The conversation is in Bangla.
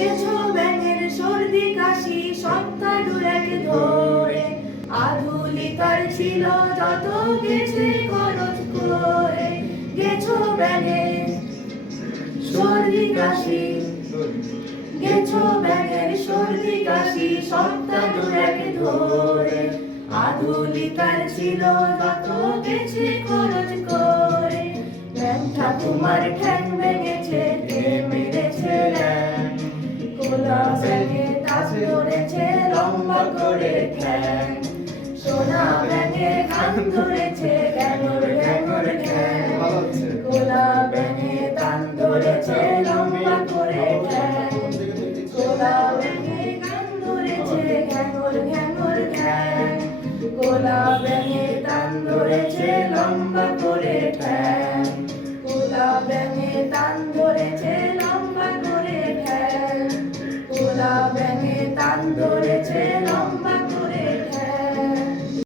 গেছো ব্যাঙের সর্দি কাশি সপ্তাহ দুয়েক ধরে, আধুলিকার ছিল যত গেছে খরচ করে। গেছো ব্যাঙের সর্দি কাশি, গেছো ব্যাঙের সর্দি কাশি সপ্তাহ দুয়েক ধরে, আধুলিকার ছিল যত গেছে খরচ করে। ব্যাঙ ঠাকুমার ঠ্যাং ভেঙেছে, কে মেরেছে ল্যাং, কোলা ব্যাঙে তাস ধরেছে লম্বা করে ঠ্যাং, সোনা ব্যাঙে কান ধরে